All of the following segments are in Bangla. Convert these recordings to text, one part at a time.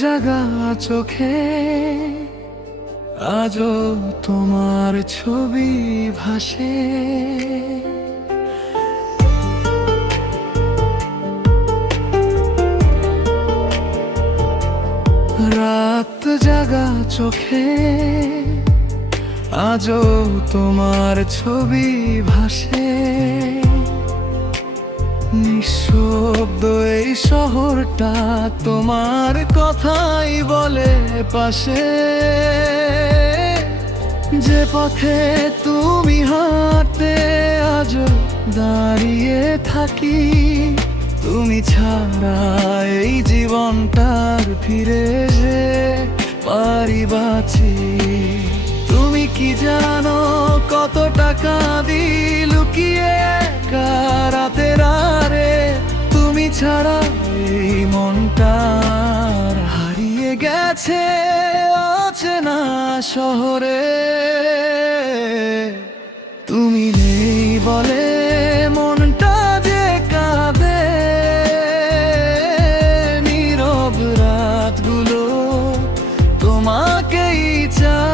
জাগা চোখে আজও তোমার ছবি ভাসে। রাত জাগা চোখে আজও তোমার ছবি ভাসে। নিঃশব্দ এই শহরটা তোমার কথাই বলে পাশে। যে পথে তুমি হাঁটতে আজও দাঁড়িয়ে থাকি। তুমি ছাড়া এই জীবনটার ফিরে যে পারি বাঁচি। তুমি কি জানো কত টাকা দিই লুকিয়ে একা রাতের আরে। তুমি ছাড়া এই মনটার হারিয়ে গেছে অচেনা শহরে। তুমি নেই বলে মনটা যে কাঁদে। নীরব রাতগুলো তোমাকেই চায়।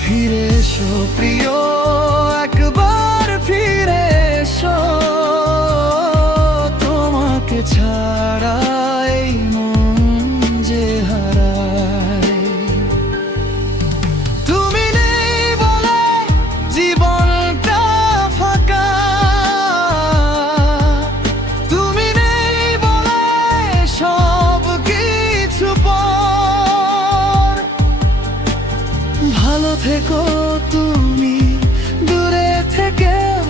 ফিরে এসো প্রিয়, একবার ফিরে এসো। তোমাকে ছাড়া এই মন যে হারায়। তুমি নেই বলে জীবনটা ফাঁকা। তুমি নেই বলে সব কিছু পর। ভালো থেকো তুমি দূরে থেকেও।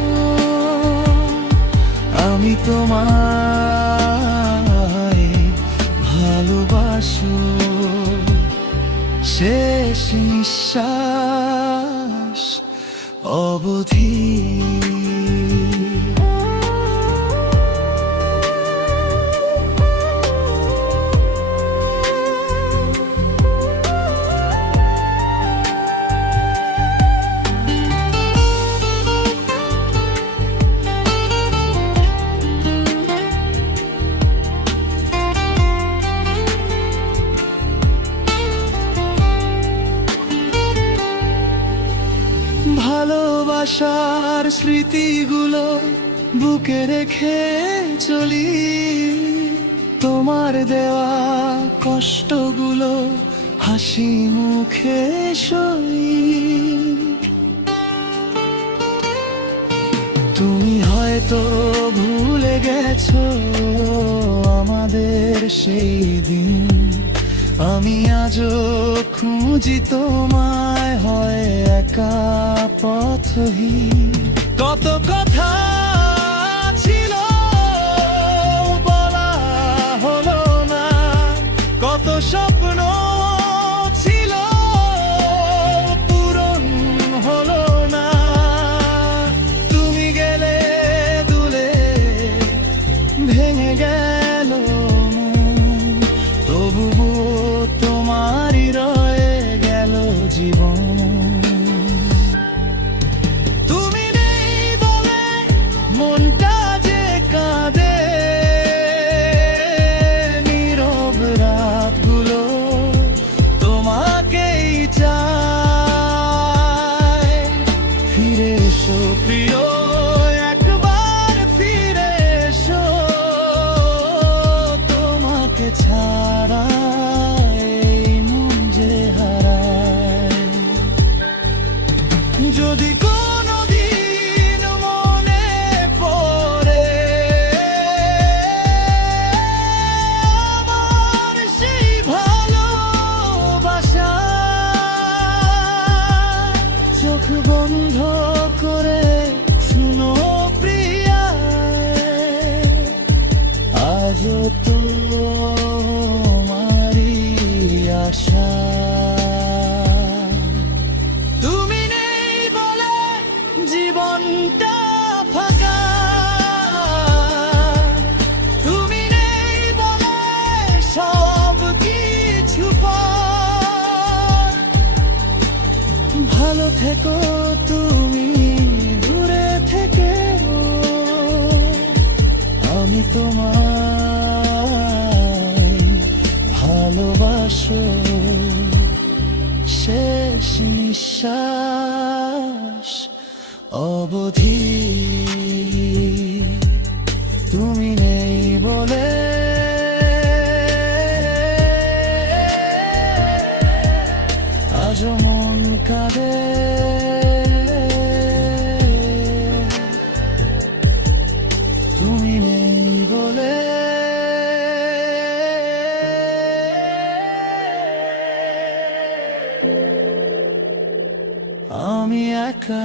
আমি তোমায় ভালোবাসো শেষ নিঃশ্বাস অবধি। ভালোবাসার স্মৃতিগুলো বুকে রেখে চলি। তোমার দেওয়া কষ্টগুলো হাসি মুখে সই। তুমি হয়তো ভুলে গেছো আমাদের সেই দিন। আমি আজও খুঁজি তোমায়, হয় একা পথহীন। কত কথা ছিল বলা হলো না। কত স্বপ্ন ছিল পূরণ হলো না। তুমি গেলে দুলে ভেঙে গেল মন। তবুও তোমারই রয়ে গেল জীবন। তুমি নেই বলে মনটা যে কাঁদে। নীরব রাতগুলো তোমাকেই চায়। ফিরে এসো প্রিয়, একবার ফিরে এসো। তোমাকে ছাড়া এই মন যে হারায়। যদি কোনোদিন মনে পড়ে আমার সেই ভালোবাসা। চোখ বন্ধ করে শুনো প্রিয়া, আজও তোমারই আশা। তুমি নেই বলে জীবনটা ফাঁকা। তুমি নেই বলে সব কিছু পর। ভালো থেকো তুমি দূরে থেকেও। আমি তোমার আমি একা।